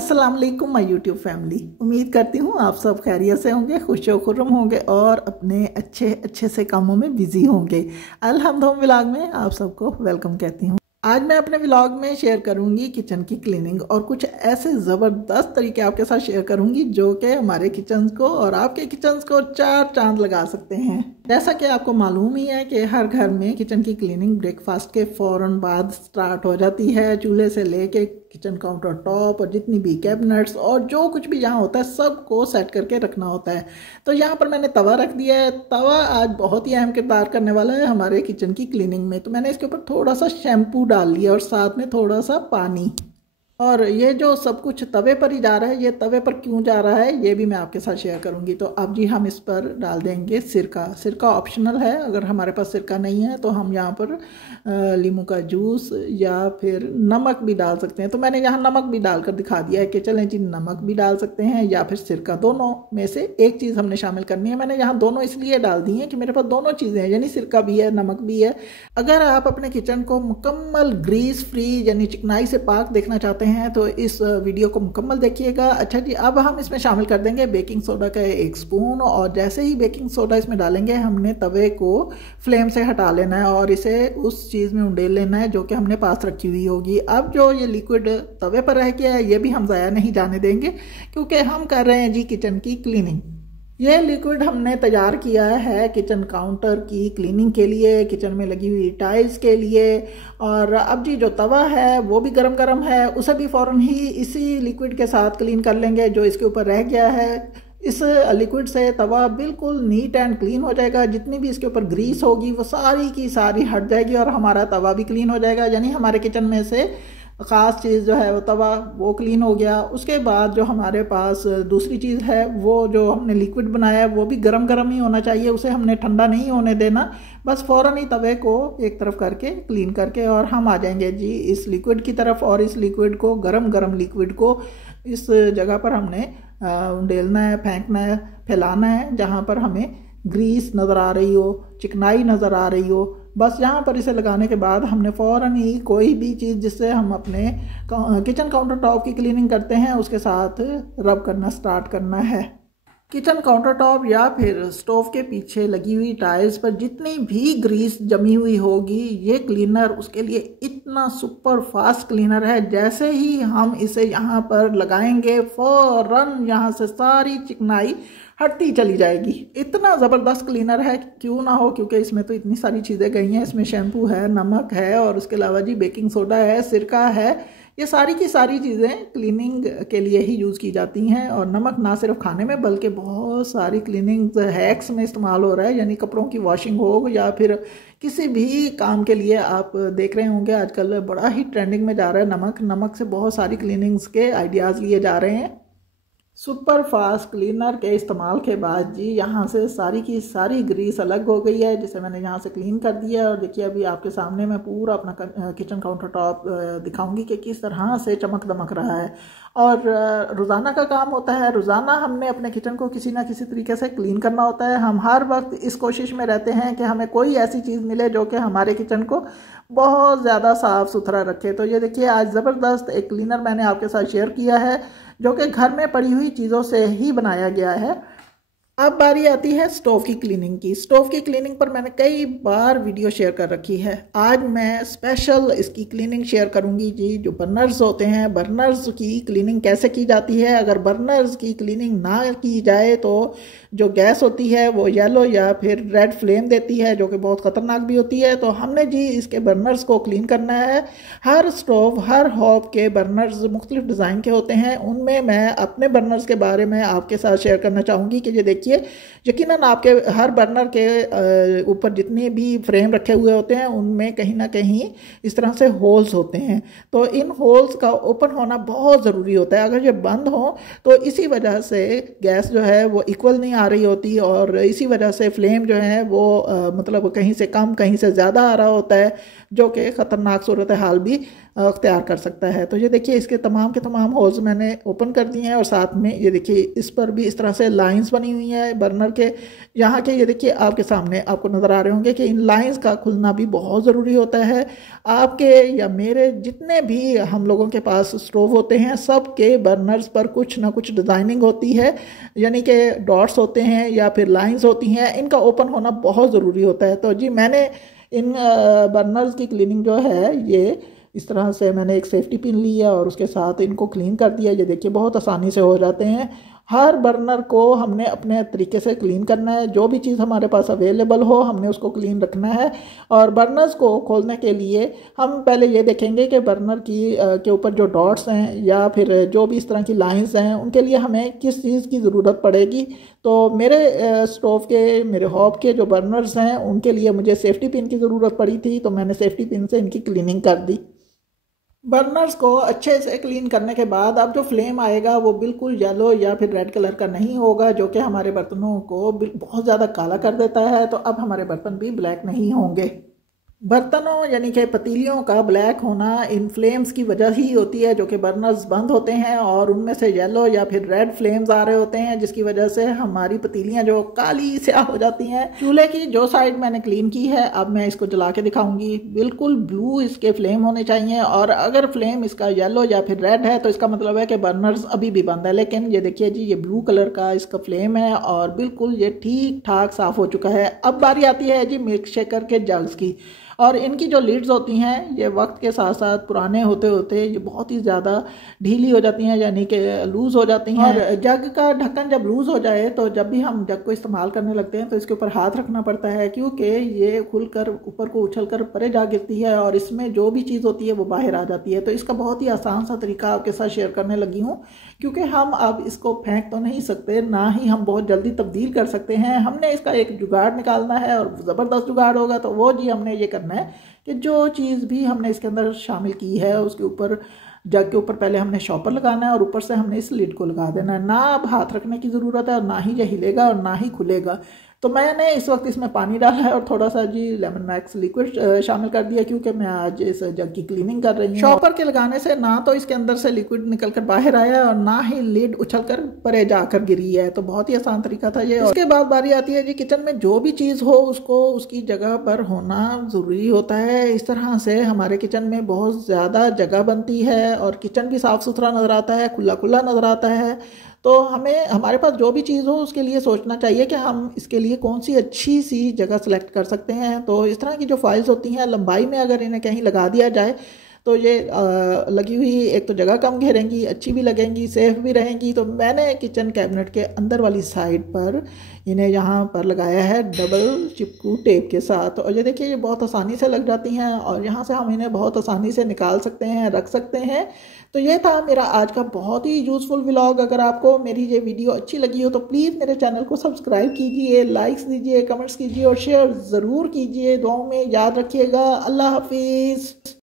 अस्सलाम वालेकुम my YouTube family. उम्मीद करती हूँ आप सब खैरियत से होंगे, खुश व खुर्रम होंगे और अपने अच्छे अच्छे से कामों में बिजी होंगे। अल्हम्दुलिल्लाह व्लॉग में आप सबको वेलकम कहती हूँ। आज मैं अपने व्लॉग में शेयर करूंगी किचन की क्लीनिंग और कुछ ऐसे ज़बरदस्त तरीके आपके साथ शेयर करूंगी जो कि हमारे किचन को और आपके किचन को चार चांद लगा सकते हैं। जैसा कि आपको मालूम ही है कि हर घर में किचन की क्लीनिंग ब्रेकफास्ट के फ़ौरन बाद स्टार्ट हो जाती है। चूल्हे से लेके किचन काउंटर टॉप और जितनी भी कैबिनेट्स और जो कुछ भी यहाँ होता है सबको सेट करके रखना होता है। तो यहाँ पर मैंने तवा रख दिया है। तवा आज बहुत ही अहम किरदार करने वाला है हमारे किचन की क्लीनिंग में। तो मैंने इसके ऊपर थोड़ा सा शैम्पू डाल लिया और साथ में थोड़ा सा पानी। और ये जो सब कुछ तवे पर ही जा रहा है, ये तवे पर क्यों जा रहा है ये भी मैं आपके साथ शेयर करूंगी। तो अब जी हम इस पर डाल देंगे सिरका। सिरका ऑप्शनल है, अगर हमारे पास सिरका नहीं है तो हम यहाँ पर नींबू का जूस या फिर नमक भी डाल सकते हैं। तो मैंने यहाँ नमक भी डालकर दिखा दिया है कि चलें जी नमक भी डाल सकते हैं या फिर सिरका, दोनों में से एक चीज़ हमने शामिल करनी है। मैंने यहाँ दोनों इसलिए डाल दी हैं कि मेरे पास दोनों चीज़ें हैं, यानी सिरका भी है नमक भी है। अगर आप अपने किचन को मुकम्मल ग्रीस फ्री यानी चिकनाई से पाक देखना चाहते हैं तो इस वीडियो को मुकम्मल देखिएगा। अच्छा जी, अब हम इसमें शामिल कर देंगे बेकिंग सोडा का 1 स्पून। और जैसे ही बेकिंग सोडा इसमें डालेंगे हमने तवे को फ्लेम से हटा लेना है और इसे उस चीज़ में उंडेल लेना है जो कि हमने पास रखी हुई होगी। अब जो ये लिक्विड तवे पर रह गया है ये भी हम ज़ाया नहीं जाने देंगे क्योंकि हम कर रहे हैं जी किचन की क्लीनिंग। ये लिक्विड हमने तैयार किया है किचन काउंटर की क्लीनिंग के लिए, किचन में लगी हुई टाइल्स के लिए। और अब जी जो तवा है वो भी गरम गरम है, उसे भी फ़ौरन ही इसी लिक्विड के साथ क्लीन कर लेंगे जो इसके ऊपर रह गया है। इस लिक्विड से तवा बिल्कुल नीट एंड क्लीन हो जाएगा। जितनी भी इसके ऊपर ग्रीस होगी वो सारी की सारी हट जाएगी और हमारा तवा भी क्लीन हो जाएगा। यानी हमारे किचन में से ख़ास चीज़ जो है वो तवा वो क्लीन हो गया। उसके बाद जो हमारे पास दूसरी चीज़ है वो जो हमने लिक्विड बनाया है वो भी गरम गरम ही होना चाहिए, उसे हमने ठंडा नहीं होने देना। बस फ़ौरन ही तवे को एक तरफ करके क्लीन करके और हम आ जाएंगे जी इस लिक्विड की तरफ। और इस लिक्विड को गरम गरम लिक्विड को इस जगह पर हमने उंडेलना है, फेंकना है, फैलाना है जहाँ पर हमें ग्रीस नज़र आ रही हो, चिकनाई नज़र आ रही हो। बस यहाँ पर इसे लगाने के बाद हमने फ़ौरन ही कोई भी चीज़ जिससे हम अपने किचन काउंटर टॉप की क्लीनिंग करते हैं उसके साथ रब करना स्टार्ट करना है। किचन काउंटर टॉप या फिर स्टोव के पीछे लगी हुई टाइल्स पर जितनी भी ग्रीस जमी हुई होगी ये क्लीनर उसके लिए इतना सुपर फास्ट क्लीनर है। जैसे ही हम इसे यहाँ पर लगाएंगे फ़ौरन यहाँ से सारी चिकनाई हटती चली जाएगी। इतना ज़बरदस्त क्लीनर है क्यों ना हो, क्योंकि इसमें तो इतनी सारी चीज़ें गई हैं। इसमें शैम्पू है, नमक है और उसके अलावा जी बेकिंग सोडा है, सिरका है। ये सारी की सारी चीज़ें क्लीनिंग के लिए ही यूज़ की जाती हैं। और नमक ना सिर्फ खाने में बल्कि बहुत सारी क्लीनिंग हैक्स में इस्तेमाल हो रहा है, यानी कपड़ों की वॉशिंग हो या फिर किसी भी काम के लिए। आप देख रहे होंगे आजकल बड़ा ही ट्रेंडिंग में जा रहा है नमक से बहुत सारी क्लीनिंग्स के आइडियाज़ लिए जा रहे हैं। सुपर फास्ट क्लीनर के इस्तेमाल के बाद जी यहाँ से सारी की सारी ग्रीस अलग हो गई है जिसे मैंने यहाँ से क्लीन कर दिया है। और देखिए अभी आपके सामने मैं पूरा अपना किचन काउंटर टॉप दिखाऊंगी कि किस तरह से चमक दमक रहा है। और रोज़ाना का काम होता है, रोज़ाना हमने अपने किचन को किसी ना किसी तरीके से क्लीन करना होता है। हम हर वक्त इस कोशिश में रहते हैं कि हमें कोई ऐसी चीज़ मिले जो कि हमारे किचन को बहुत ज़्यादा साफ़ सुथरा रखे। तो ये देखिए आज ज़बरदस्त एक क्लीनर मैंने आपके साथ शेयर किया है जो कि घर में पड़ी हुई चीज़ों से ही बनाया गया है। अब बारी आती है स्टोव की क्लीनिंग की। स्टोव की क्लीनिंग पर मैंने कई बार वीडियो शेयर कर रखी है। आज मैं स्पेशल इसकी क्लीनिंग शेयर करूंगी जी। जो बर्नर्स होते हैं, बर्नर्स की क्लीनिंग कैसे की जाती है। अगर बर्नर्स की क्लीनिंग ना की जाए तो जो गैस होती है वो येलो या फिर रेड फ्लेम देती है जो कि बहुत ख़तरनाक भी होती है। तो हमने जी इसके बर्नर्स को क्लीन करना है। हर स्टोव हर हॉब के बर्नर्स मुख्तलिफ डिज़ाइन के होते हैं। उनमें मैं अपने बर्नर्स के बारे में आपके साथ शेयर करना चाहूँगी कि ये देखिए यकीनन आपके हर बर्नर के ऊपर जितने भी फ्रेम रखे हुए होते हैं उनमें कहीं ना कहीं इस तरह से होल्स होते हैं। तो इन होल्स का ओपन होना बहुत ज़रूरी होता है। अगर ये बंद हो तो इसी वजह से गैस जो है वो इक्वल नहीं आ रही होती और इसी वजह से फ्लेम जो है वो मतलब कहीं से कम कहीं से ज़्यादा आ रहा होता है जो कि ख़तरनाक सूरत हाल भी अख्तियार कर सकता है। तो ये देखिए इसके तमाम के तमाम होल्स मैंने ओपन कर दिए हैं और साथ में ये देखिए इस पर भी इस तरह से लाइंस बनी हुई हैं। हैं बर्नर के यहाँ के। ये देखिए आपके सामने आपको नज़र आ रहे होंगे कि इन लाइंस का खुलना भी बहुत ज़रूरी होता है। आपके या मेरे जितने भी हम लोगों के पास स्टोव होते हैं सब के बर्नर्स पर कुछ ना कुछ डिज़ाइनिंग होती है, यानी कि डॉट्स होते हैं या फिर लाइंस होती हैं, इनका ओपन होना बहुत ज़रूरी होता है। तो जी मैंने इन बर्नर्स की क्लीनिंग जो है ये इस तरह से मैंने एक सेफ्टी पिन ली है और उसके साथ इनको क्लीन कर दिया। ये देखिए बहुत आसानी से हो जाते हैं। हर बर्नर को हमने अपने तरीके से क्लीन करना है, जो भी चीज़ हमारे पास अवेलेबल हो हमने उसको क्लीन रखना है। और बर्नर्स को खोलने के लिए हम पहले ये देखेंगे कि बर्नर की के ऊपर जो डॉट्स हैं या फिर जो भी इस तरह की लाइंस हैं उनके लिए हमें किस चीज़ की ज़रूरत पड़ेगी। तो मेरे स्टोव के, मेरे हॉब के जो बर्नर्स हैं उनके लिए मुझे सेफ्टी पिन की ज़रूरत पड़ी थी, तो मैंने सेफ्टी पिन से इनकी क्लीनिंग कर दी। बर्नर्स को अच्छे से क्लीन करने के बाद अब जो फ्लेम आएगा वो बिल्कुल येलो या फिर रेड कलर का नहीं होगा, जो कि हमारे बर्तनों को बहुत ज़्यादा काला कर देता है। तो अब हमारे बर्तन भी ब्लैक नहीं होंगे। बर्तनों यानी कि पतीलियों का ब्लैक होना इन फ्लेम्स की वजह ही होती है, जो कि बर्नर्स बंद होते हैं और उनमें से येलो या फिर रेड फ्लेम्स आ रहे होते हैं, जिसकी वजह से हमारी पतीलियां जो काली स्याह हो जाती हैं। चूल्हे की जो साइड मैंने क्लीन की है अब मैं इसको जला के दिखाऊंगी। बिल्कुल ब्लू इसके फ्लेम होने चाहिए, और अगर फ्लेम इसका येलो या फिर रेड है तो इसका मतलब है कि बर्नर्स अभी भी बंद है। लेकिन ये देखिए जी, ये ब्लू कलर का इसका फ्लेम है और बिल्कुल ये ठीक ठाक साफ हो चुका है। अब बारी आती है जी मिल्क शेकर के जग्स की, और इनकी जो लीड्स होती हैं ये वक्त के साथ साथ पुराने होते होते ये बहुत ही ज़्यादा ढीली हो जाती हैं, यानी कि लूज़ हो जाती हैं। और जग का ढक्कन जब लूज़ हो जाए तो जब भी हम जग को इस्तेमाल करने लगते हैं तो इसके ऊपर हाथ रखना पड़ता है, क्योंकि ये खुलकर ऊपर को उछल कर परे जा गिरती है और इसमें जो भी चीज़ होती है वो बाहर आ जाती है। तो इसका बहुत ही आसान सा तरीका आपके साथ शेयर करने लगी हूँ, क्योंकि हम अब इसको फेंक तो नहीं सकते, ना ही हम बहुत जल्दी तब्दील कर सकते हैं। हमने इसका एक जुगाड़ निकालना है और ज़बरदस्त जुगाड़ होगा। तो वो जी हमने ये करना है कि जो चीज़ भी हमने इसके अंदर शामिल की है उसके ऊपर, जग के ऊपर पहले हमने शॉपर लगाना है और ऊपर से हमने इस लिड को लगा देना है। ना अब हाथ रखने की ज़रूरत है और ना ही ये हिलेगा और ना ही खुलेगा। तो मैंने इस वक्त इसमें पानी डाला है और थोड़ा सा जी लेमन मैक्स लिक्विड शामिल कर दिया, क्योंकि मैं आज इस जग की क्लीनिंग कर रही हूँ। शॉपर के लगाने से ना तो इसके अंदर से लिक्विड निकल कर बाहर आया और ना ही लिड उछल कर परे जाकर गिरी है। तो बहुत ही आसान तरीका था ये। इसके बाद बारी आती है जी किचन में जो भी चीज़ हो उसको उसकी जगह पर होना ज़रूरी होता है। इस तरह से हमारे किचन में बहुत ज़्यादा जगह बनती है और किचन भी साफ़ सुथरा नज़र आता है, खुला खुला नज़र आता है। तो हमें हमारे पास जो भी चीज़ हो उसके लिए सोचना चाहिए कि हम इसके लिए कौन सी अच्छी सी जगह सेलेक्ट कर सकते हैं। तो इस तरह की जो फाइल्स होती हैं लंबाई में अगर इन्हें कहीं लगा दिया जाए तो ये लगी हुई एक तो जगह कम घेरेंगी, अच्छी भी लगेंगी, सेफ भी रहेंगी। तो मैंने किचन कैबिनेट के अंदर वाली साइड पर इन्हें यहाँ पर लगाया है डबल चिपकू टेप के साथ। और ये देखिए ये बहुत आसानी से लग जाती हैं और यहाँ से हम इन्हें बहुत आसानी से निकाल सकते हैं, रख सकते हैं। तो ये था मेरा आज का बहुत ही यूज़फुल व्लॉग। अगर आपको मेरी ये वीडियो अच्छी लगी हो तो प्लीज़ मेरे चैनल को सब्सक्राइब कीजिए, लाइक्स दीजिए, कमेंट्स कीजिए और शेयर ज़रूर कीजिए। दुआओं में याद रखिएगा। अल्लाह हाफिज़।